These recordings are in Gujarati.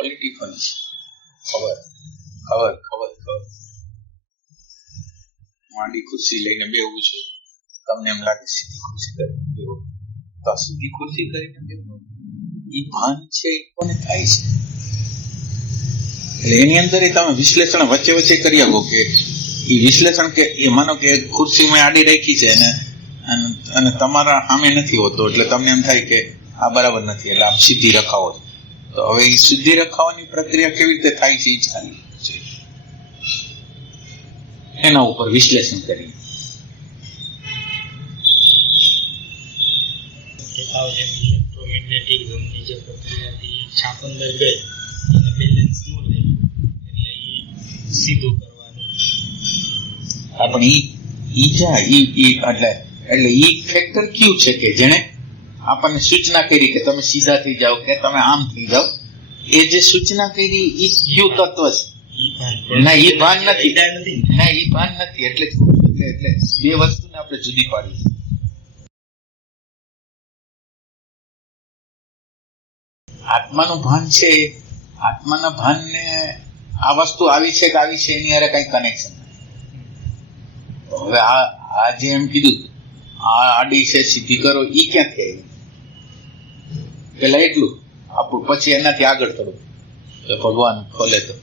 ક્વોલિટી ફોન છે. ખબર ખબર ખબર ખબર માંડી ખુરશી લઈને બેવું છે. તમને એમ લાગે સીધી ખુરશી કરીને બેવું, તો સીધી ખુરશી કરીને બેવું એ ભાન છે એ કોને થાય છે? એટલે એની અંદર તમે વિશ્લેષણ વચ્ચે વચ્ચે કરી આપો કે એ વિશ્લેષણ કે એ માનો કે ખુરશી મેં આડી રાખી છે અને તમારા સામે નથી હોતો, એટલે તમને એમ થાય કે આ બરાબર નથી, એટલે આમ સીધી રખાવો. તો હવે એ સીધી રખાવાની પ્રક્રિયા કેવી રીતે થાય છે એ ચાલી છે, એના ઉપર વિશ્લેષણ કરી. ઇલેક્ટ્રોમેગ્નેટિક ઝોનની જે પ્રક્રિયાથી છાપ અંદર ગઈ એને બેલેન્સ ન લાગ્યું, એટલે એ સીધું કરવાનું. પણ એટલે ઈ ફેક્ટર કયું છે કે જેને આપણને સૂચના કરી કે તમે સીધા થઈ જાઓ કે તમે આમ થઈ જાઓ? એ જે સૂચના કરી એ કયું તત્વ છે? ના, એ ભાન નથી. ના, એ ભાન નથી. એટલે બે વસ્તુને આપણે જુદી પાડી. આત્માનું ભાન છે, આત્માના ભાનને આ વસ્તુ આવી છે કે આવી છે એની હારે કઈ કનેક્શન. હવે આ જે એમ કીધું આ આડી છે સીધી કરો, ઈ ક્યાંથી આવી? પેલા એટલું આપણું, પછી એનાથી આગળ થોડું ભગવાન ખોલે તો.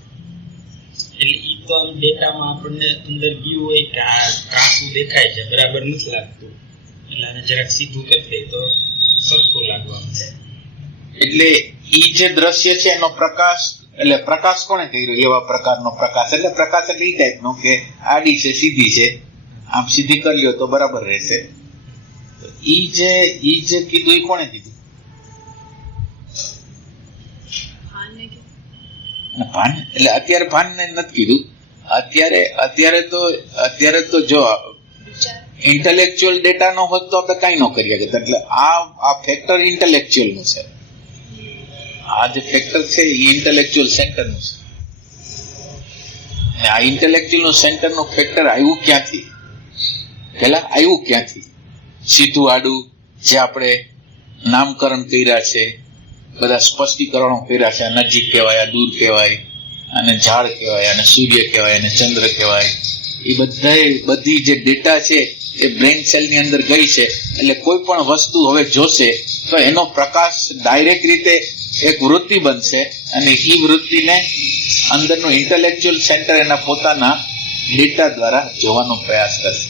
એટલે ઈ તો ડેટામાં આપણને અંદર ગયું હોય કે આ કાચું દેખાય છે, બરાબર નથી લાગતું, એટલે આને જરાક સીધું કરી દે તો સરખું લાગવાનું છે. એટલે ઈ જે દ્રશ્ય છે એનો પ્રકાશ, એટલે પ્રકાશ કોને કર્યો? એવા પ્રકારનો પ્રકાશ. એટલે પ્રકાશ એટલે ઈ ટાઈપનો કે આડી છે સીધી છે, આમ સીધી કરી લ્યો તો બરાબર રહેશે. ઈ જે કીધું એ કોને કીધું? ભાન. એટલે અત્યારે ભાન ને નથી કીધું. અત્યારે તો જો ઇન્ટેલેક્ચ્યુઅલ ડેટા નો હોત તો આપણે કઈ ન કરી શકત. એટલે આ ફેક્ટર ઇન્ટેલેક્ચ્યુઅલ નું છે. આ જે ફેક્ટર છે એ ઇન્ટેલેક્ચ્યુઅલ સેન્ટર નું છે. આ ઇન્ટેલેક્ચ્યુઅલ નું સેન્ટર નું ફેક્ટર આવ્યું ક્યાંથી? પેલા આવ્યું ક્યાંથી? સીધું આડું જે આપણે નામકરણ કર્યા છે, બધા સ્પષ્ટીકરણો કર્યા છે, નજીક કહેવાય, આ દૂર કહેવાય, અને ઝાડ કહેવાય, અને સૂર્ય કહેવાય, અને ચંદ્ર કહેવાય, એ બધી જે ડેટા છે એ બ્રેન સેલ ની અંદર ગઈ છે. એટલે કોઈ પણ વસ્તુ હવે જોશે તો એનો પ્રકાશ ડાયરેક્ટ રીતે એક વૃત્તિ બનશે, અને એ વૃત્તિને અંદરનું ઇન્ટેલેક્ચ્યુઅલ સેન્ટર એના પોતાના ડેટા દ્વારા જોવાનો પ્રયાસ કરશે.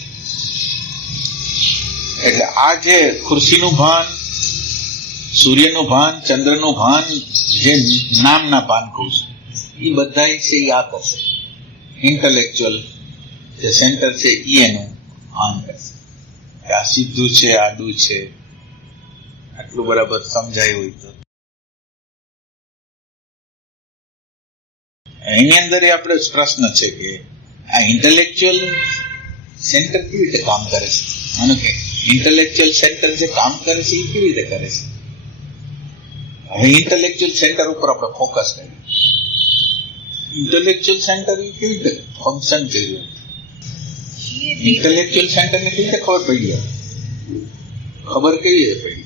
એટલે આ જે ખુરશીનું ભાન, સૂર્યનું ભાન, ચંદ્રનું ભાન, જે નામના ભાન કહું છું, એ બધા છે એ આ કરશે. ઇન્ટેલેક્ચ્યુઅલ જે સેન્ટર છે એ એનું ભાન કરશે કે આ સીધું છે, આડું છે. આટલું બરાબર સમજાયું હોય તો એની અંદર આપણે પ્રશ્ન છે કે આ ઇન્ટેલેક્ચ્યુઅલ સેન્ટર કેવી રીતે કામ કરે છે? માનો કે ઇન્ટેલેક્ચ્યુઅલ સેન્ટર જે કામ કરે છે એ કેવી રીતે કરે છે? હવે ઇન્ટેલેક્ચ્યુઅલ સેન્ટર ઉપર આપણે ફોકસ કરીએ. ઇન્ટેલેક્ચ્યુઅલ સેન્ટર એ કેવી રીતે ફંક્શન કર્યું? ઇન્ટેલેક્ચ્યુઅલ સેન્ટર ને કેવી રીતે ખબર પડી? ખબર કેવી રીતે પડી?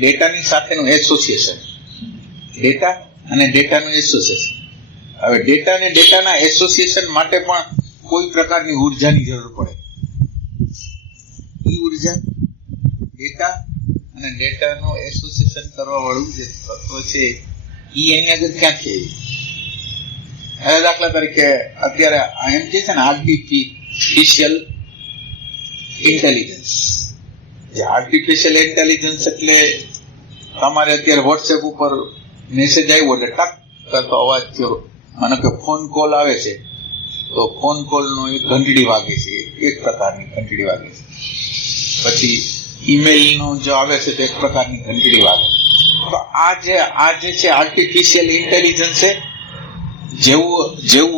ડેટાની સાથેનું એસોસિએશન, ડેટા અને ડેટાનું એસોસિએશન. હવે ડેટા અને ડેટાના એસોસિએશન માટે પણ કોઈ પ્રકારની ઉર્જાની જરૂર પડે. એ ઉર્જા ડેટા અને ડેટાનું એસોસિએશન કરવા વાળું જે તત્વ છે એ એની આગળ ક્યાંથી આવી? હવે દાખલા તરીકે અત્યારે એમ કે છે ને આર્ટિફિશિયલ ઇન્ટેલિજન્સ. જે આર્ટિફિશિયલ ઇન્ટેલિજન્સ એટલે તમારે અત્યારે વોટ્સએપ ઉપર મેસેજ આવ્યો એટલે ટક કરતો અવાજ થયો, માનો કે ફોન કોલ આવે છે તો ફોન કોલનો એક ઘંટડી વાગે છે, એક પ્રકારની ઘંટડી વાગે છે. પછી ઈમેલનો જો આવે છે તો એક પ્રકારની ઘંટડી વાગે. તો આ જે છે આર્ટિફિશિયલ ઇન્ટેલિજન્સ છે, જેવું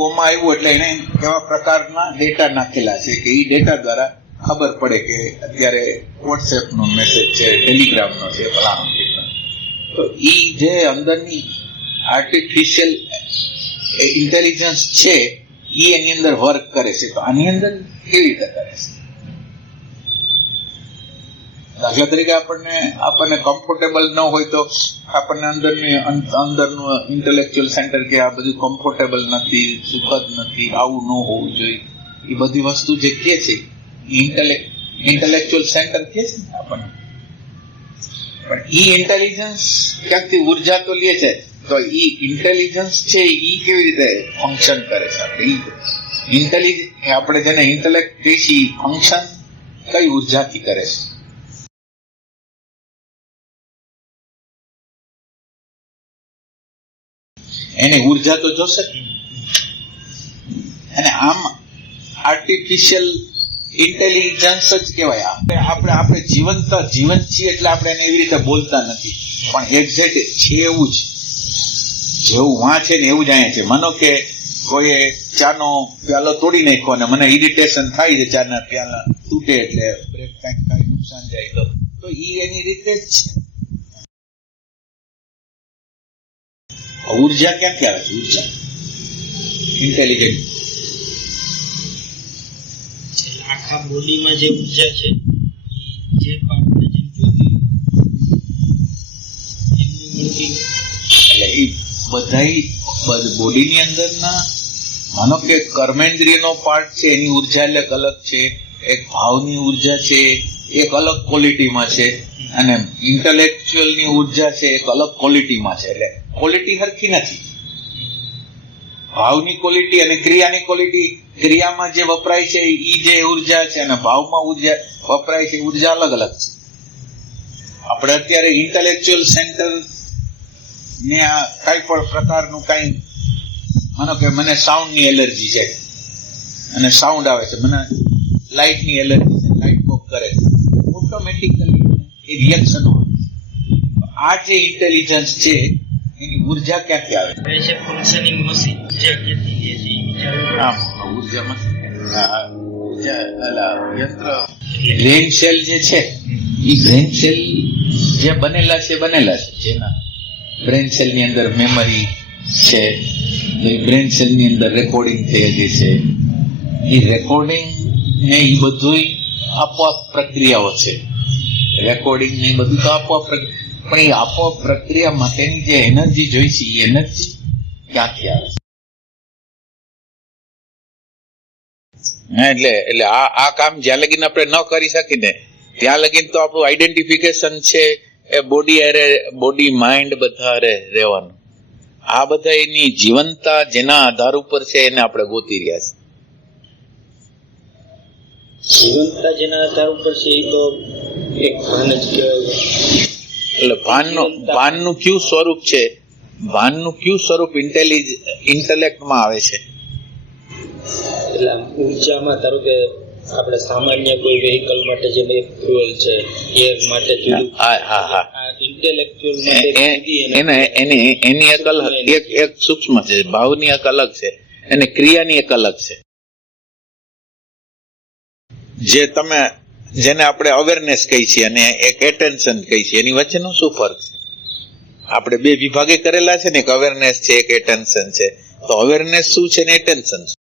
ઓમાં આવ્યું એટલે એને એવા પ્રકારના ડેટા નાખેલા છે કે એ ડેટા દ્વારા ખબર પડે કે અત્યારે વોટ્સએપનો મેસેજ છે, ટેલિગ્રામનો છે, ફલાણો છે. તો એ જે અંદરની આર્ટિફિશિયલ ઇન્ટેલિજન્સ છે એ એની અંદર વર્ક કરે છે. તો આની અંદર કેવી રીતે કરે છે? દાખલા તરીકે આપણને કમ્ફર્ટેબલ ન હોય તો આપણને અંદરનું ઇન્ટેલેક્ચ્યુઅલ સેન્ટર કે આ બધું કમ્ફર્ટેબલ નથી, સુખદ નથી, આવું ન હોવું જોઈએ, એ બધી વસ્તુ જે કે છે ઇન્ટેલેક્ચ્યુઅલ સેન્ટર કે છે ને આપણને. પણ ઈ ઇન્ટેલિજન્સ ક્યાંકથી ઉર્જા તો લે છે, તો ઈ ઇન્ટેલિજન્સ છે ઈ કેવી રીતે ફંક્શન કરે છે? આપણે જેને ઇન્ટેલેક્ટ કહીએ છીએ ફંક્શન કઈ ઉર્જાથી કરે છે? એની ઉર્જા તો જોશે. અને આમ આર્ટિફિશિયલ ઇન્ટેલિજન્સ જ કહેવાય. આપણે જીવન છીએ એટલે આપણે એને એવી રીતે બોલતા નથી, પણ એક્ઝેક્ટ છે એવું જ, જેવું વાં છે ને એવું જ અહીંયા છે. માનો કે કોઈએ ચાનો પ્યાલો તોડી નાખ્યો અને મને ઇરિટેશન થાય છે, ચાના પ્યાલા તૂટે એટલે બ્રેક કાંઈ નુકસાન જાય તો ઈ એની રીતે જ છે. ઉર્જા ક્યાંથી આવે છે? ઉર્જા ઇન્ટેલિજન્ટ આખા બોડીમાં જે ઉર્જા છે જે પાર્ટને જેમ જોતી એટલે એ બધા બોડીની અંદરના માનો કે કર્મેન્દ્રિયનો પાર્ટ છે એની ઉર્જા એટલે અલગ છે, એક ભાવની ઉર્જા છે એક અલગ ક્વોલિટીમાં છે, અને ઇન્ટેલેક્ચ્યુઅલની ઉર્જા છે એક અલગ ક્વોલિટીમાં છે. એટલે ક્વોલિટી સરખી નથી. ભાવની ક્વોલિટી અને ક્રિયાની ક્વોલિટી, ક્રિયામાં જે વપરાય છે એ જે ઉર્જા છે અને ભાવમાં ઉર્જા વપરાય છે ઉર્જા અલગ અલગ છે. આપણે અત્યારે ઇન્ટેલેક્ચ્યુઅલ સેન્ટર ને આ કઈ પણ પ્રકારનું કઈ, માનો કે મને સાઉન્ડની એલર્જી છે અને સાઉન્ડ આવે છે, મને લાઇટની એલર્જી છે, લાઇટ પોપ કરે છે, ઓટોમેટિકલી એ રિએક્શન આવે છે. આ જે ઇન્ટેલિજન્સ છે એની ઉર્જા ક્યાંથી આવે છે? ફંક્શનિંગ મશીન જે કેટલી છે બ્રેન સેલ જે છે એ બ્રેન સેલ જે બનેલા છે જેના બ્રેન સેલ ની અંદર મેમરી છે, બ્રેન સેલ ની અંદર રેકોર્ડિંગ થઈ ગઈ છે. એ રેકોર્ડિંગ ને એ બધું આપોઆપ પ્રક્રિયાઓ છે. રેકોર્ડિંગ ને બધું તો આપોઆપ, પણ એ આપોઆપ પ્રક્રિયા માટેની જે એનર્જી જોઈ છે એ એનર્જી ક્યાંથી આવે છે? એટલે આ કામ જ્યાં લગીને આપણે ન કરી શકીને ત્યાં લગીને તો આપણું આઈડેન્ટિફિકેશન છે એ બોડી માઇન્ડ બધા રહેવાનું. આ બધા એની જીવનતા જેના આધાર ઉપર છે એને આપણે ગોતી રહ્યા છીએ. જીવનતા જેના આધાર ઉપર છે એ તો એક ભાન જ કહેવાય. એટલે ભાનનું કયું સ્વરૂપ છે? ભાનનું કયું સ્વરૂપ ઇન્ટેલેક્ટમાં આવે છે? એટલે ઉર્જામાં ધારો કે આપણે સામાન્ય કોઈ વેહિકલ માટે જે ફ્યુઅલ છે એર માટે જુદું, ઇન્ટેલેક્ચ્યુઅલ માટે એની એક સૂક્ષ્મ છે, ભાવની એક અલગ છે અને ક્રિયાની એક અલગ છે. જેને આપણે અવેરનેસ કહી છીએ અને એક એટેન્શન કહી છીએ, એની વચ્ચેનો શું ફરક છે? આપણે બે વિભાગે કરેલા છે ને, એક અવેરનેસ છે એક એટેન્શન છે. તો અવેરનેસ શું છે ને એટેન્શન શું?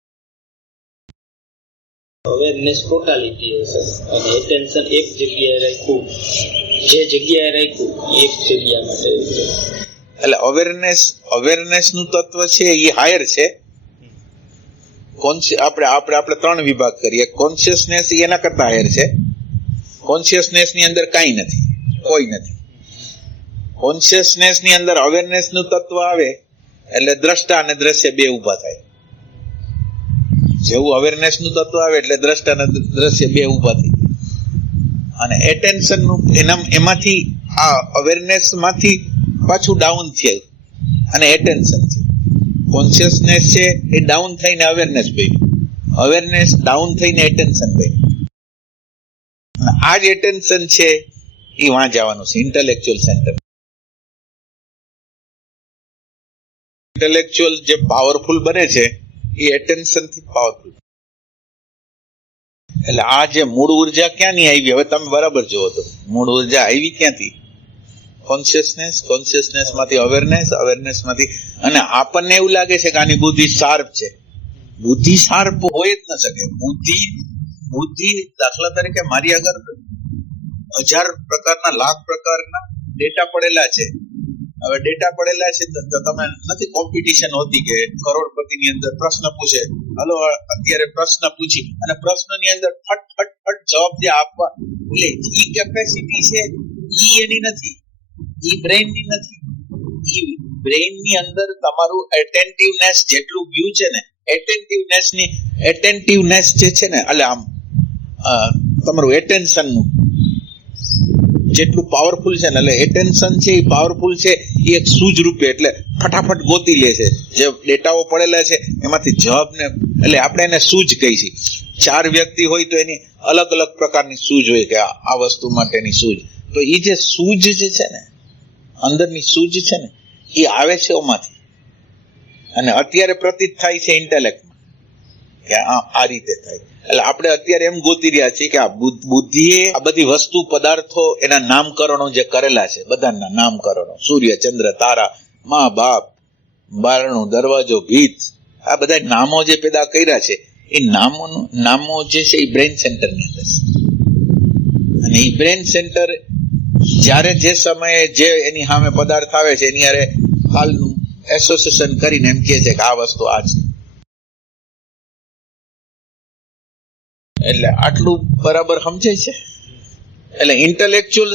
અવેરનેસ ટોટાલિટી હશે અને એટેન્શન એક જગ્યાએ રાખ્યું, જે જગ્યાએ રાખ્યું એક જગ્યા માટે. એટલે અવેરનેસ નું તત્વ છે એ હાયર છે. આપણે ત્રણ વિભાગ કરીએ. કોન્શિયસનેસ એના કરતા હાયર છે. કોન્શિયસનેસ ની અંદર કાંઈ નથી, કોઈ નથી. કોન્શિયસનેસ ની અંદર અવેરનેસ નું તત્વ આવે એટલે દ્રષ્ટા અને દ્રશ્ય બે ઉભા થાય. જેવું અવેરનેસ નું તત્વ આવે એટલે દ્રષ્ટા અને દ્રશ્ય બે ઉભા થઈ. અને એટેન્શન નું એમાંથી આ અવેરનેસ માંથી પાછું ડાઉન થયું અને એટેન્શન થયું. કોન્શિયસનેસ છે એ ડાઉન થઈને અવેરનેસ બન્યું, અવેરનેસ ડાઉન થઈને એટેન્શન બન્યું. આ જ એટેન્શન છે એ વાં જવાનું છે ઇન્ટેલેક્ચ્યુઅલ સેન્ટર. ઇન્ટેલેક્ચ્યુઅલ જે પાવરફુલ બને છે એ એટેન્શન થી પાવરફુલ. એટલે આ જે મૂળ ઉર્જા ક્યાંની આવી? હવે તમે બરાબર જુઓ તો મૂળ ઉર્જા આવી ક્યાંથી? કોન્શિયસનેસ માંથી અવેરનેસ માંથી. અને આપણને એવું લાગે છે કે આની બુદ્ધિ શાર્પ છે. બુદ્ધિ શાર્પ હોય જ ન શકે. બુદ્ધિ દાખલા તરીકે મારી આગળ હજાર પ્રકારના, લાખ પ્રકારના ડેટા પડેલા છે. હવે ડેટા પડેલા છે તો તમે નથી કોમ્પિટિશન હોતી કે કરોડપતિની અંદર પ્રશ્ન પૂછે, હલો અત્યારે પ્રશ્ન પૂછી અને પ્રશ્નની અંદર ફટ ફટ ફટ જવાબ જે આપવા, એટલે ઈ કેપેસિટી છે ઈ એની નથી, ઈ બ્રેઇન ની નથી. ઈ બ્રેઇન ની અંદર તમારું એટેન્ટિવનેસ જેટલું ગયું છે ને, એટેન્ટિવનેસ જે છે ને, એટલે આમ તમારું એટેન્શન નું જેટલું પાવરફુલ છે ને, એટલે એટેન્શન છે એ પાવરફુલ છે. એ એક સૂઝ રૂપે, એટલે ફટાફટ ગોતી લે છે જે ડેટાઓ પડેલા છે એમાંથી જવાબને, એટલે આપણે એને સૂઝ કહી છીએ. 4 વ્યક્તિ હોય તો એની અલગ અલગ પ્રકારની સૂઝ હોય કે આ વસ્તુ માટેની સૂઝ. તો એ જે સૂઝ જે છે ને, અંદરની સૂઝ છે ને, એ આવે છે ઓમાંથી, અને અત્યારે પ્રતીત થાય છે ઇન્ટેલેક્ટમાં કે આ રીતે થાય. એટલે આપણે અત્યારે એમ ગોતી રહ્યા છીએ કે આ બુદ્ધિએ આ બધી વસ્તુ પદાર્થો એના નામકરણો જે કરેલા છે, બધાના નામકરણો, સૂર્ય, ચંદ્ર, તારા, મા બાપ, બારણું, દરવાજો, ભીત, આ બધા નામો જે પેદા કર્યા છે, એ નામો જે છે એ બ્રેઇન સેન્ટરની અંદર છે. અને એ બ્રેઇન સેન્ટર જ્યારે જે સમયે જે એની સામે પદાર્થ આવે છે એની હારે હાલનું એસોસિએશન કરીને એમ કહે છે કે આ વસ્તુ આ છે. એટલે આટલું બરાબર સમજાય છે. એટલે ઇન્ટેલેક્ચ્યુઅલ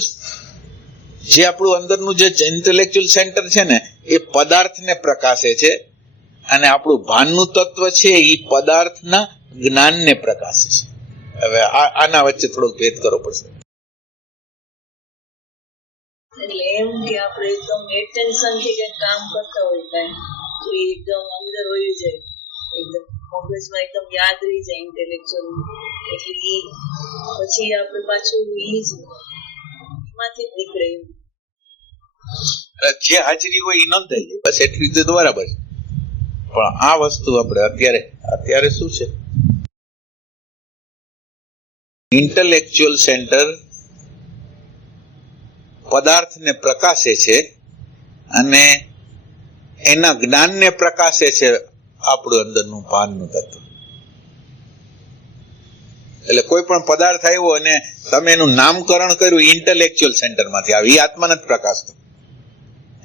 જે આપણું અંદરનું જે ઇન્ટેલેક્ચ્યુઅલ સેન્ટર છે ને, એ પદાર્થને પ્રકાશે છે, અને આપણું ભાનનું તત્વ છે એ પદાર્થના જ્ઞાનને પ્રકાશે છે. હવે આના વચ્ચે થોડોક ભેદ કરવો પડશે. એટલે એમ કે આપણે એકદમ એટેન્શન થી કઈ કામ કરતા હોય કાંઈ, તો એકદમ અંદર વયું જાય, એકદમ મગજમાં એકદમ યાદ રહી જાય ઇન્ટેલેક્ચ્યુઅલ. એટલે પછી આપણે પાછું એમાંથી જ નીકળે. જે હાજરી હોય એ નોંધાઈ જાય, બસ એટલી રીતે તો બરાબર છે. પણ આ વસ્તુ આપણે અત્યારે શું છે, ઇન્ટેલેક્ચ્યુઅલ સેન્ટર પદાર્થને પ્રકાશે છે અને એના જ્ઞાનને પ્રકાશે છે આપણું અંદરનું ભાનનું તત્વ. એટલે કોઈ પણ પદાર્થ આવ્યો અને તમે એનું નામકરણ કર્યું, ઇન્ટેલેક્ચ્યુઅલ સેન્ટરમાંથી આવે, એ આત્મા નથી પ્રકાશતો.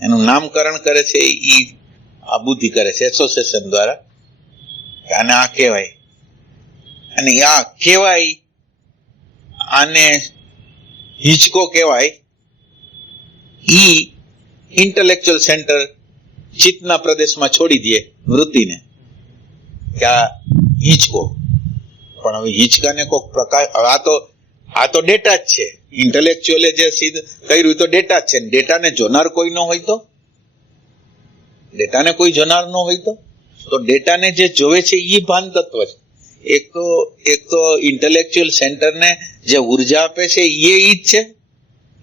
એનું નામકરણ કરે છે એ આ બુદ્ધિ કરે છે એસોસિએશન દ્વારા, આને આ કહેવાય, અને આ કહેવાય, આને હિંચકો કહેવાય. ઈ ઇન્ટેલેક્ચ્યુઅલ સેન્ટર ચિત્તના પ્રદેશમાં છોડી દે વૃત્તિને કે આ હિંચકો. પણ હવે હિંચકાને કોઈક પ્રકાર, આ તો ડેટા જ છે. ઇન્ટેલેક્ચ્યુઅલે જે સિદ્ધ કર્યું તો ડેટા જ છે. ડેટાને જોનાર કોઈ ન હોય તો, ડેટાને કોઈ જોનાર ન હોય તો ડેટાને જે જોવે છે એ ભાન તત્વ છે. એક તો ઇન્ટેલેક્ચ્યુઅલ સેન્ટરને જે ઉર્જા આપે છે એ જ છે.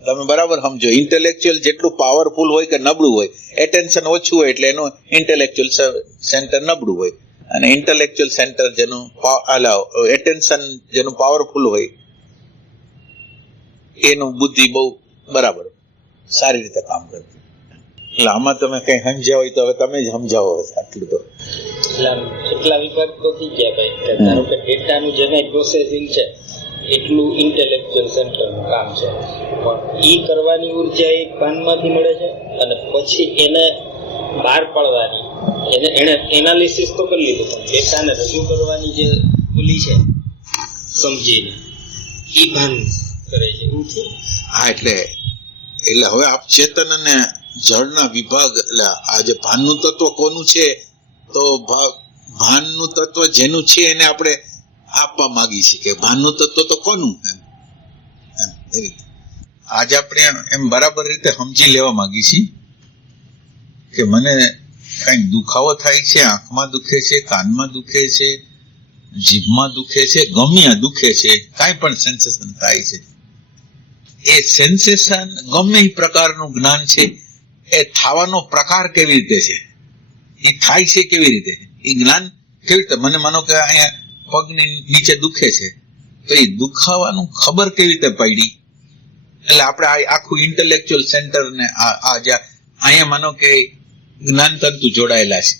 તમે બરાબર સમજો, ઇન્ટેલેક્ચ્યુઅલ જેટલું પાવરફુલ હોય કે નબળું હોય, એટેન્શન ઓછું હોય એટલે એનું ઇન્ટેલેક્ચ્યુઅલ સેન્ટર નબળું હોય, અને ઇન્ટેલેક્ચ્યુઅલ સેન્ટર જેનું એટેન્શન જેનું પાવરફુલ હોય એનું બુદ્ધિ બહુ બરાબર સારી રીતે કામ કરતી. એટલે આમાં તમે કઈ સમજ્યા હોય તો હવે તમે જ સમજાવો. આટલું તો એટલા વિભાગ તો થઈ ગયા ભાઈ કે ધારો કે ડેટાનું જે પ્રોસેસિંગ છે એટલું ઇન્ટેલેક્ચ્યુઅલ સેન્ટરનું કામ છે, પણ એ કરવાની ઉર્જા એક ભાનમાંથી મળે છે, અને પછી એને બહાર પાડવાની, એને એનાલિસિસ તો કરી લીધું, પણ ડેટાને રજૂ કરવાની જે ભૂલી છે સમજીને એ ભાન કરે છે. એવું છે. હા, એટલે હવે આપ ચેતન અને જળના વિભાગ, એટલે આ જે ભાનનું તત્વ કોનું છે, તો ભાનનું તત્વ જેનું છે એને આપણે આપવા માંગી છીએ કે ભાનનું તત્વ તો કોનું, એમ એ રીતે આજે આપણે એમ બરાબર રીતે સમજી લેવા માંગી છીએ કે મને કઈ દુખાવો થાય છે, આંખમાં દુખે છે, કાનમાં દુખે છે, જીભમાં દુખે છે, ગમ્યા દુખે છે, કાંઈ પણ સેન્સેશન થાય છે. એ સેન્સેશન ગમે એ પ્રકારનું જ્ઞાન છે, એ થવાનો પ્રકાર કેવી રીતે છે, એ થાય છે કેવી રીતે, એ જ્ઞાન કેવી રીતે. મને માનો કે અહીંયા પગની નીચે દુખે છે, તો એ દુખાવાનું ખબર કેવી રીતે પડી. એટલે આપણે આખું ઇન્ટેલેક્ચ્યુઅલ સેન્ટર ને અહીંયા માનો કે જ્ઞાન તંતુ જોડાયેલા છે,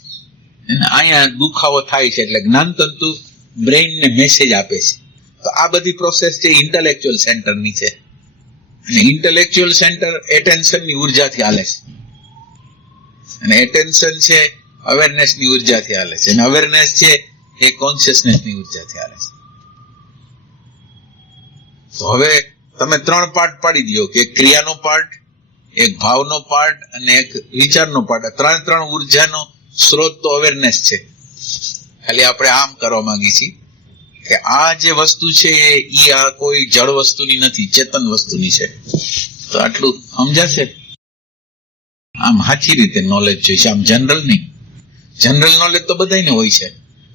અને અહીંયા દુખાવો થાય છે એટલે જ્ઞાન તંતુ બ્રેઇન ને મેસેજ આપે છે. તો આ બધી પ્રોસેસ છે ઇન્ટેલેક્ચ્યુઅલ સેન્ટરની છે. અને ઇન્ટેલેક્ચ્યુઅલ સેન્ટર એટેન્શનની ઉર્જાથી હાલે છે, અને એટેન્શન છે અવેરનેસની ઉર્જાથી હાલે છે, અને અવેરનેસ છે એ કોન્શિયસનેસની ઉર્જાથી હાલે છે. તો હવે તમે 3 પાર્ટ પાડી દો કે એક ક્રિયાનો પાર્ટ, એક ભાવનો પાર્ટ અને એક વિચારનો પાર્ટ. 3 ઉર્જાનો સ્ત્રોત તો અવેરનેસ છે. ખાલી આપણે આમ કરવા માંગીએ છીએ કે આ જે વસ્તુ છે એ આ કોઈ જળ વસ્તુની નથી, ચેતન વસ્તુની છે. તો આટલું સમજાશે? આમ સાચી રીતે નોલેજ જોઈએ છે, આમ જનરલ નહીં. જનરલ નોલેજ તો બધાને હોય છે,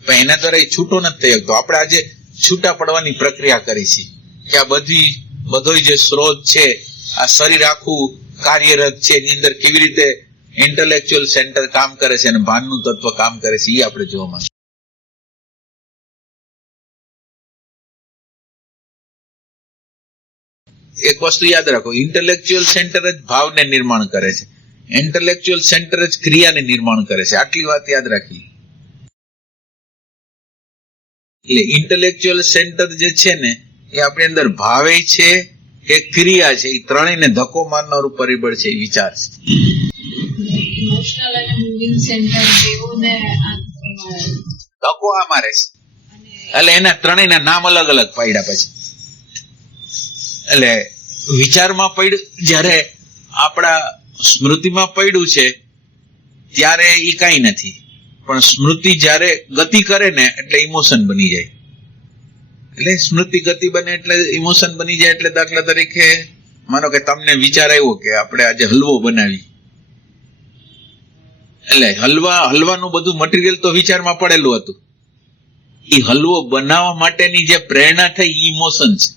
પણ એના દ્વારા એ છૂટો નથી થઈ શકતો. આપણે આજે છૂટા પડવાની પ્રક્રિયા કરી છે કે આ બધો જે સ્ત્રોત છે, આ શરીર આખું કાર્યરત છે, એની અંદર કેવી રીતે ઇન્ટેલેક્ચ્યુઅલ સેન્ટર કામ કરે છે અને ભાનનું તત્વ કામ કરે છે, એ આપણે જોવા માંગીએ. એક વસ્તુ યાદ રાખો, ઇન્ટેલેક્ચ્યુઅલ સેન્ટર જ ભાવને નિર્માણ કરે છે, ઇન્ટેલેક્ચ્યુઅલ સેન્ટર જ ક્રિયાને નિર્માણ કરે છે. આટલી વાત યાદ રાખી. એટલે ઇન્ટેલેક્ચ્યુઅલ સેન્ટર જે છે ને એ આપણી અંદર ભાવે છે, એ ક્રિયા છે, એ ત્રણેયને ધક્કો મારનારું પરિબળ છે, એ વિચાર છે. ઇમોશનલ અને મૂવિંગ સેન્ટર બેઉને ધક્કો આ મારે છે, એટલે એના ત્રણેયના નામ અલગ અલગ પાડ્યા. પછી એટલે વિચારમાં પડ્યું, જ્યારે આપણા સ્મૃતિમાં પડ્યું છે ત્યારે એ કાંઈ નથી, પણ સ્મૃતિ જ્યારે ગતિ કરે ને એટલે ઇમોશન બની જાય. એટલે સ્મૃતિ ગતિ બને એટલે ઇમોશન બની જાય. એટલે દાખલા તરીકે માનો કે તમને વિચાર આવ્યો કે આપણે આજે હલવો બનાવી, એટલે હલવાનું બધું મટીરિયલ તો વિચારમાં પડેલું હતું. એ હલવો બનાવવા માટેની જે પ્રેરણા થઈ એ ઇમોશન છે,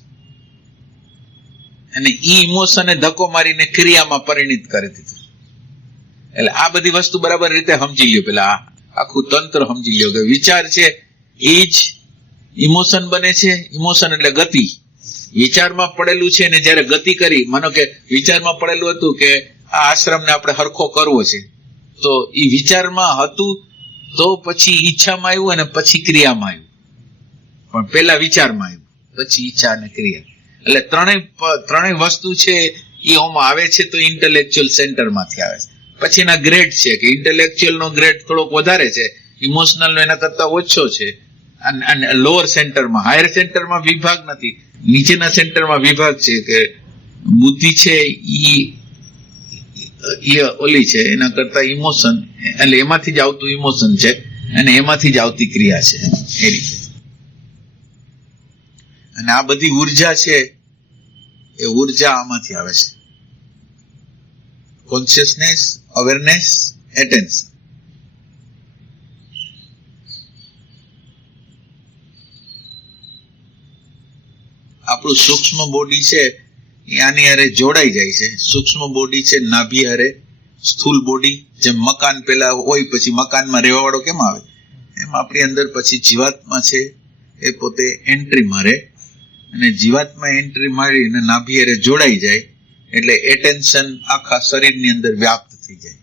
અને ઈ ઇમોશને ધક્કો મારીને ક્રિયામાં પરિણિત કરી દીધું. એટલે આ બધી વસ્તુ બરાબર રીતે સમજી લ્યો. પેલા આખું તંત્ર સમજી લ્યો કે વિચાર છે એ જ ઇમોશન બને છે. ઇમોશન એટલે ગતિ. વિચારમાં પડેલું છે ને જયારે ગતિ કરી, માનો કે વિચારમાં પડેલું હતું કે આ આશ્રમને આપણે હરખો કરવો છે, તો એ વિચારમાં હતું, તો પછી ઈચ્છામાં આવ્યું અને પછી ક્રિયામાં આવ્યું. પણ પેલા વિચારમાં આવ્યું, પછી ઈચ્છા અને ક્રિયા. એટલે ત્રણેય વસ્તુ છે એ ઓમાં આવે છે તો ઇન્ટેલેક્ચ્યુઅલ સેન્ટરમાંથી આવે છે. પછી એના ગ્રેડ છે કે ઇન્ટેલેક્ચ્યુઅલ નો ગ્રેડ થોડોક વધારે છે, ઇમોશનલ નો એના કરતા ઓછો છે. અને લોઅર સેન્ટરમાં, હાયર સેન્ટરમાં વિભાગ નથી, નીચેના સેન્ટરમાં વિભાગ છે કે બુદ્ધિ છે એ ઓલી છે એના કરતા ઇમોશન, એટલે એમાંથી જ આવતું ઇમોશન છે અને એમાંથી જ આવતી ક્રિયા છે એ રીતે. અને આ બધી ઉર્જા છે એ ઉર્જા આમાંથી આવે છે. Consciousness, awareness, attention. આપણું સૂક્ષ્મ બોડી છે એ આની હારે જોડાઈ જાય છે. સૂક્ષ્મ બોડી છે નાભી હારે સ્થૂલ બોડી. જેમ મકાન પેલા હોય પછી મકાનમાં રહેવા વાળો કેમ આવે, એમ આપણી અંદર પછી જીવાત્મા છે એ પોતે એન્ટ્રી મારે, અને જીવાત્મા એન્ટ્રી મારી અને નાભી હારે જોડાઈ જાય એટલે એટેન્શન આખા શરીરની અંદર વ્યાપ્ત થઈ જાય,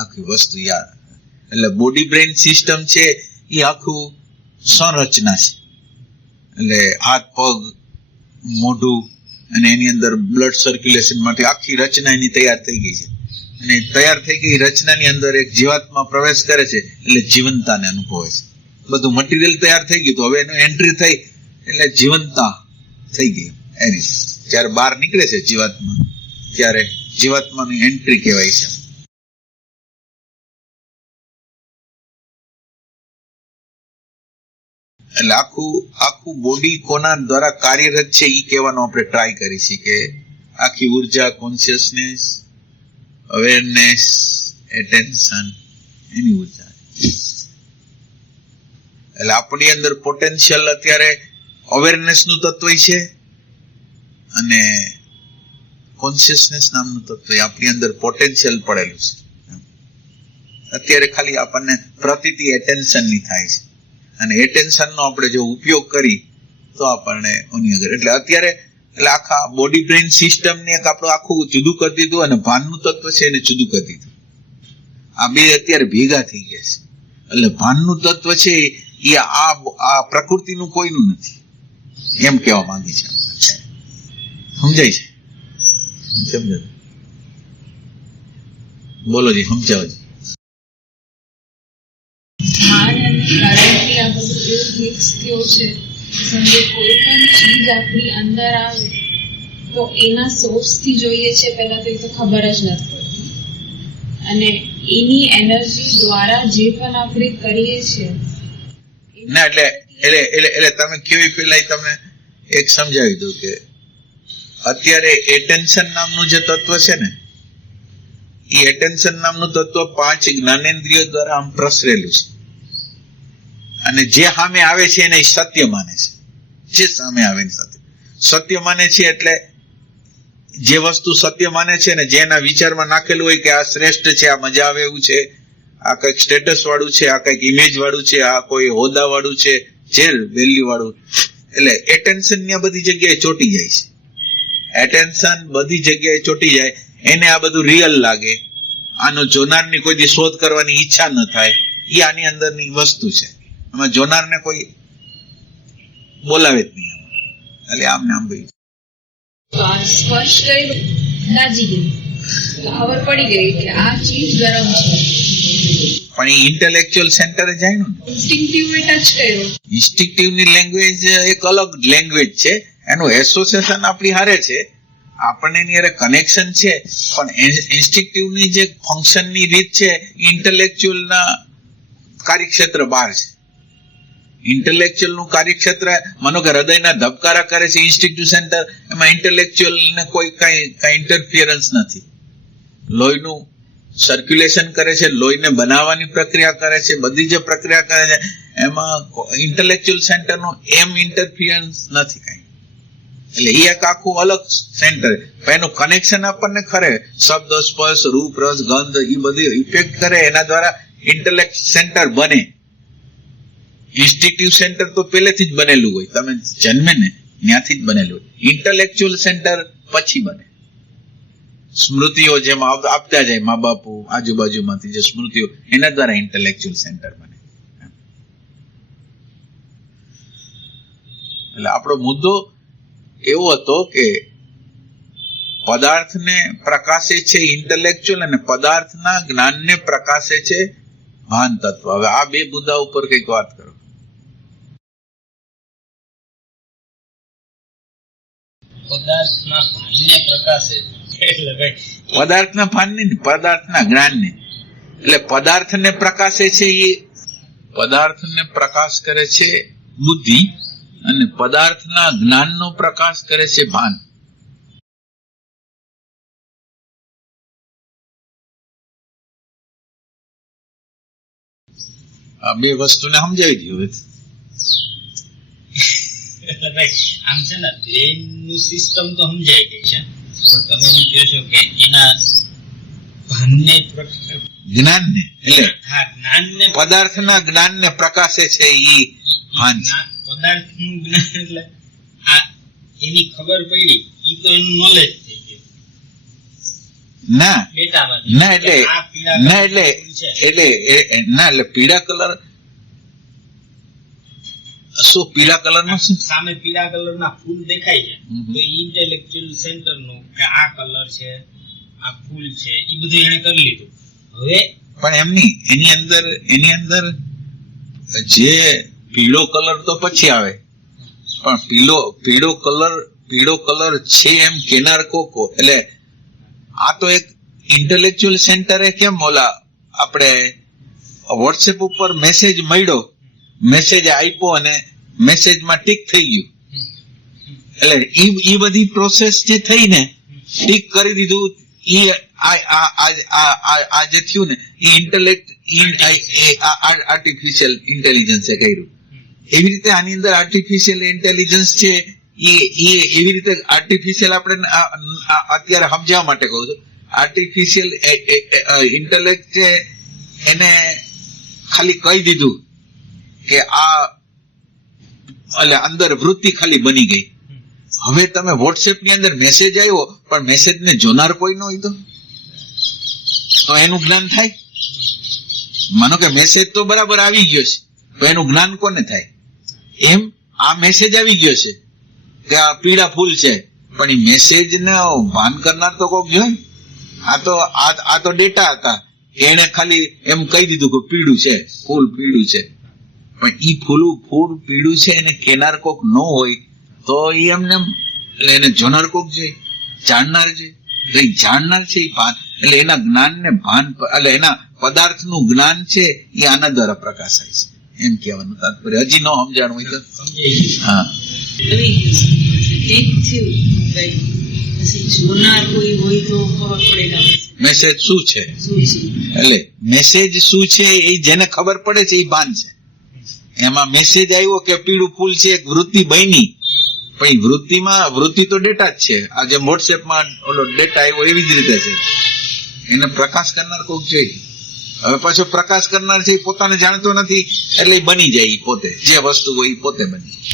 આખી વસ્તુ યાદ. એટલે બોડી બ્રેઇન સિસ્ટમ છે એ આખું સંરચના છે. એટલે હાથ, પગ, મોઢું અને એની અંદર બ્લડ સર્ક્યુલેશન માટે આખી રચના એની તૈયાર થઈ ગઈ છે. અને તૈયાર થઈ ગઈ રચનાની અંદર એક જીવાત્મા પ્રવેશ કરે છે એટલે જીવંતાને અનુભવે છે. બધું મટીરિયલ તૈયાર થઈ ગયું, તો હવે એનું એન્ટ્રી થઈ એટલે જીવંતા થઈ ગઈ. એની જયારે બહાર નીકળે છે જીવાત્મા, ત્યારે જીવાત્માની એન્ટ્રી કહેવાય છે. એટલે આખું બોડી કોના દ્વારા કાર્યરત છે એ કહેવાનો આપણે ટ્રાય કરી છે કે આખી ઉર્જા, કોન્શિયસનેસ, અવેરનેસ, એટેન્શન, એની ઉર્જા. એટલે આપણી અંદર પોટેન્શિયલ અત્યારે અવેરનેસ નું તત્વ છે અને કોન્શિયસનેસ નામનું તત્વ આપણી અંદર પોટેન્શિયલ પડેલું છે. અત્યારે ખાલી આપણને પ્રતીતિ એટેન્શન ની થાય છે, અને એટેન્શન નો આપણે જો ઉપયોગ કરી તો આપણને ઓની આગળ. એટલે અત્યારે એટલે આખા બોડી બ્રેઇન સિસ્ટમ ને એક આપણું આખું જુદું કરી દીધું, અને ભાનનું તત્વ છે એને જુદું કરી દીધું. આ બે અત્યારે ભેગા થઈ ગયા છે. એટલે ભાનનું તત્વ છે એ આ પ્રકૃતિનું કોઈનું નથી, એમ કહેવા માંગી છે. સમજાય છે? સમજો? બોલો જી, સમજાવો જી. ધ્યાન અને કરંટલી આ બધું એવું મિક્સ થયું છે. સમજો કોઈ પણ ચીજ આપણી અંદર આવે તો એના સોર્સથી જોઈએ છે પહેલા તો એ તો ખબર જ નથી પડતી, અને એની એનર્જી દ્વારા જે પણ આપણે કરીએ છીએ ના એટલે એટલે એટલે એટલે તમે કેવી પેલા તમને એક સમજાવી દઉં કે અત્યારે એટેન્શન નામનું જે તત્વ છે ને, એ એટેન્શન નામનું તત્વ 5 જ્ઞાનેન્દ્રિયો દ્વારા આમ પ્રસરેલું છે, અને જે સામે આવે છે એને સત્ય માને છે. જે સામે આવે ને સત્ય માને છે, એટલે જે વસ્તુ સત્ય માને છે ને, જેના વિચારમાં નાખેલું હોય કે આ શ્રેષ્ઠ છે, આ મજા આવે એવું છે, આ કઈક સ્ટેટસ વાળું છે, આ કઈક ઇમેજ વાળું છે, આ કોઈ હોદ્દા વાળું છે, જે વેલ્યુ વાળું, એટલે એટેન્શન ને બધી જગ્યાએ ચોટી જાય છે. એટેન્શન બધી જગ્યાએ ચોટી જાય, એને આ બધું રિયલ લાગે, આનો જોનારની કોઈ દી શોધ કરવાની ઈચ્છા ન થાય. એ આની અંદરની વસ્તુ છે. એમાં જોનારને કોઈ બોલાવે જ નહીં, એટલે આમને આમ ભાઈ સ્પર્શ કર્યું, દાજી ગઈ, ખબર પડી ગઈ કે આ ચીજ ગરમ છે. પણ એ ઇન્ટેલેક્ચ્યુઅલ સેન્ટરે જાય ને, ઇન્સ્ટિંક્ટિવ ટચ કર્યો. ઇન્સ્ટિંક્ટિવ ની લેંગ્વેજ એક અલગ લેંગ્વેજ છે, એનું એસોસિએશન આપણી હારે છે, આપણને એની હારે કનેક્શન છે, પણ ઇન્સ્ટિંક્ટિવ ની જે ફંક્શન ની રીત છે ઇન્ટેલેક્ચ્યુઅલ ના કાર્યક્ષેત્ર બહાર છે. ઇન્ટેલેક્ચ્યુઅલ નું કાર્યક્ષેત્ર, માનો કે હૃદયના ધબકારા કરે છે ઇન્સ્ટિંક્ટિવ સેન્ટર, એમાં ઇન્ટેલેક્ચ્યુઅલ ને કોઈ કઈ ઇન્ટરફિયરન્સ નથી. લોહીનું સર્ક્યુલેશન કરે છે, લોહીને બનાવવાની પ્રક્રિયા કરે છે, બધી જે પ્રક્રિયા કરે છે એમાં ઇન્ટેલેક્ચ્યુઅલ સેન્ટરનું ઇન્ટરફિયરન્સ નથી કઈ. એટલે એ એક આખું અલગ સેન્ટર, એનું કનેક્શન આપણને ખરે શબ્દ, સ્પર્શ, રૂપ, રસ, ગંધ, એ બધી ઇફેક્ટ કરે, એના દ્વારા ઇન્ટેલેક્ટ સેન્ટર બને. ઇન્સ્ટિંક્ટિવ સેન્ટર તો પહેલેથી જ બનેલું હોય, તમે જન્મે ને ત્યાંથી જ બનેલું હોય. ઇન્ટેલેક્ચ્યુઅલ સેન્ટર પછી બને. સ્મૃતિઓ જેમ આપતા જાય મા બાપુ આજુબાજુમાંથી જે સ્મૃતિઓ, એના દ્વારા ઇન્ટેલેક્ચ્યુઅલ સેન્ટર બને. એટલે આપણો મુદ્દો એવો હતો કે પદાર્થને પ્રકાશે છે ઇન્ટેલેક્ચ્યુઅલ, અને પદાર્થના જ્ઞાનને પ્રકાશે છે ભાન તત્વ. હવે આ બે મુદ્દા ઉપર કઈક વાત કરો. પદાર્થના ભાનને પ્રકાશે એટલે ભાઈ પદાર્થના ભાનને, પદાર્થના જ્ઞાનને. એટલે પદાર્થને પ્રકાશે છે એ પદાર્થને પ્રકાશ કરે છે બુદ્ધિ, અને પદાર્થના જ્ઞાનનો પ્રકાશ કરે છે ભાન. આ બે વસ્તુને સમજાવી દઉં. એટલે ભાઈ આમ છે ને, બ્રેન નું સિસ્ટમ તો સમજાઈ ગઈ છે, પણ તમે એમ કહો છો કે એના ભાનને જ્ઞાનને, એટલે હા જ્ઞાનને, પદાર્થના જ્ઞાનને પ્રકાશે છે ઈ ભાન છે. પદાર્થનું જ્ઞાન એટલે આ એની ખબર પડી, ઈ તો એનું નોલેજ થઈ ગયું. ના ડેટામાં ના એટલે આ પીળા ના એટલે છે. એટલે ના એટલે પીળા કલર શું, પીળા કલર નું શું? સામે પીળા કલર ના ફૂલ દેખાય છે, તો ઇન્ટેલેક્ચ્યુઅલ સેન્ટર નું કે આ કલર છે, આ ફૂલ છે, એ બધું એને કરી લીધું. હવે પણ એની અંદર જે પીળો કલર તો પછી આવે, પણ પીળો કલર છે એમ કેનાર કોકો. એટલે આ તો એક ઇન્ટેલેક્ચ્યુઅલ સેન્ટરે કેમ ઓલા આપણે વોટ્સએપ ઉપર મેસેજ મળ્યો, મેસેજ આપ્યો અને મેસેજમાં ટીક થઈ ગયું, એટલે ઈ બધી પ્રોસેસ જે થઈ ને, ટીક કરી દીધું, ઈ આ જે થયું ને એ ઇન્ટેલેક્ટ આર્ટિફિશિયલ ઇન્ટેલિજન્સે કર્યું. એવી રીતે આની અંદર આર્ટિફિશિયલ ઇન્ટેલિજન્સ છે, એ એવી રીતે આર્ટિફિશિયલ આપણે અત્યારે સમજાવવા માટે કહું છું. આર્ટિફિશિયલ ઇન્ટેલેક્ટ છે એને ખાલી કહી દીધું કે આ એટલે અંદર વૃત્તિ ખાલી બની ગઈ. હવે તમે વોટ્સએપ ની અંદર મેસેજ આવ્યો, પણ મેસેજ ને જોનાર કોઈ ન હોય તો એનું જ્ઞાન થાય? માનો કે મેસેજ તો બરાબર આવી ગયો છે, તો એનું જ્ઞાન કોને થાય? એમ આ મેસેજ આવી ગયો છે કે આ પીળા ફૂલ છે, પણ એ મેસેજ ને ભાન કરનાર તો કોક જોઈ. આ તો ડેટા હતા, એને ખાલી એમ કહી દીધું કે પીળું છે, ફૂલ પીળું છે, પણ ઈ ફૂલ પીળું છે એને કેનાર કોક ન હોય તો એમને એને જોનાર કોક જોઈએ, જાણનાર જોઈએ. જાણનાર છે એ ભાન, એટલે એના જ્ઞાન ને ભાન, એટલે એના પદાર્થ નું જ્ઞાન છે એ આના દ્વારા પ્રકાશાય છે, એમ કહેવાનું તાત્પર્ય. હજી ન સમજાણું હોય તો હા આવી ગયું સમજણ છે. કંઈક થયું પછી જોનાર કોઈ હોય તો ખબર પડે કે મેસેજ શું છે, શું છે. એટલે મેસેજ શું છે એ જેને ખબર પડે છે એ ભાન છે. એમાં મેસેજ આવ્યો કે પીળું ફૂલ છે, એક વૃત્તિ બની, પણ વૃત્તિ તો ડેટા જ છે. આ જેમ વોટ્સએપમાં ઓલો ડેટા આવ્યો એવી જ રીતે છે. એને પ્રકાશ કરનાર કોક જોઈએ. હવે પાછો પ્રકાશ કરનાર છે એ પોતાને જાણતો નથી, એટલે એ બની જાય. પોતે જે વસ્તુ હોય એ પોતે બની જાય.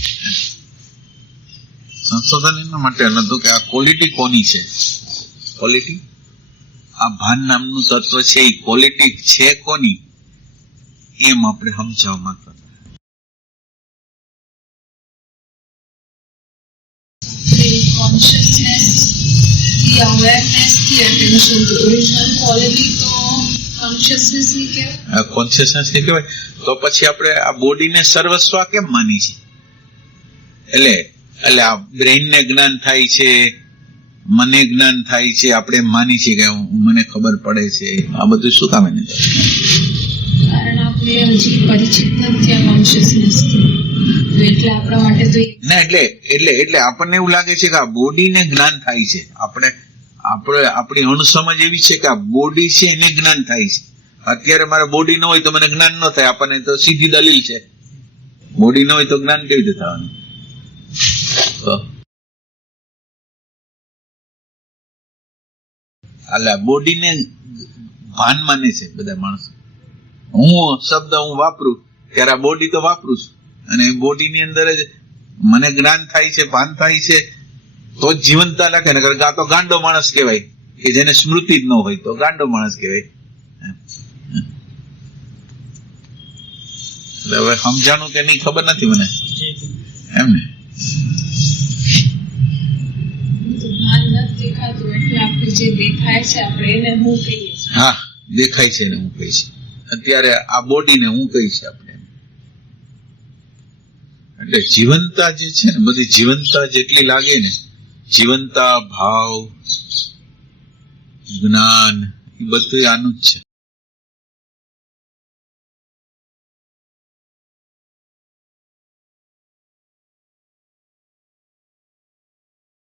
સંશોધન એના માટે નતું કે આ ક્વોલિટી કોની છે. ક્વોલિટી આ ભાન નામનું તત્વ છે એ ક્વોલિટી છે કોની, એમ આપણે સમજાવવા માંગતા. કોન્શિયસનેસ की अवेयरनेस की अटेंशन की ओरिजिनल क्वालिटी तो कॉन्शियसनेस ની કહેવાય. કોન્શિયસનેસ ની કહેવાય. તો પછી આપણે આ બોડીને સર્વસ્વ કેમ માની છે? એટલે આ બ્રેઇન ને જ્ઞાન થાય છે, મને જ્ઞાન થાય છે, આપણે એમ માની છીએ કે મને ખબર પડે છે. આ બધું શું કામ એને? કારણ આપણે હજી પરિચિત નથી આ કોન્શિયસનેસ થી, એટલે આપણા માટે તો ના એટલે આપણને એવું લાગે છે કે આ બોડીને જ્ઞાન થાય છે. આપણી અણુસમજ એવી છે કે આ બોડી છે એને જ્ઞાન થાય છે. અત્યારે મારે બોડી ન હોય તો મને જ્ઞાન ન થાય. આપણને તો સીધી દલીલ છે, બોડી ન હોય તો જ્ઞાન કેવી રીતે થવાનું? એટલે બોડીને ભાન માને છે બધા માણસો. હું શબ્દ વાપરું ત્યારે આ બોડી તો વાપરું છું, અને બોડીની અંદર જ મને જ્ઞાન થાય છે, ભાન થાય છે, તો જ જીવનતા લાગે ને. કારણ કે આ તો ગાંડો માણસ કહેવાય, કે જેને સ્મૃતિ જ ન હોય તો ગાંડો માણસ કહેવાય. એટલે હવે સમજાણું કે નહીં ખબર નથી મને, એમ ને. ભાન નથી દેખાતું, એટલે આપણે જે દેખાય છે આપણે એને હું કહીએ છીએ. હા, દેખાય છે ને હું કહીશ. અત્યારે આ બોડીને હું કહીશ આપણે. એટલે જીવનતા જે છે ને, બધી જીવનતા જેટલી લાગે ને, જીવનતા, ભાવ, જ્ઞાન, એ બધું આનું જ છે.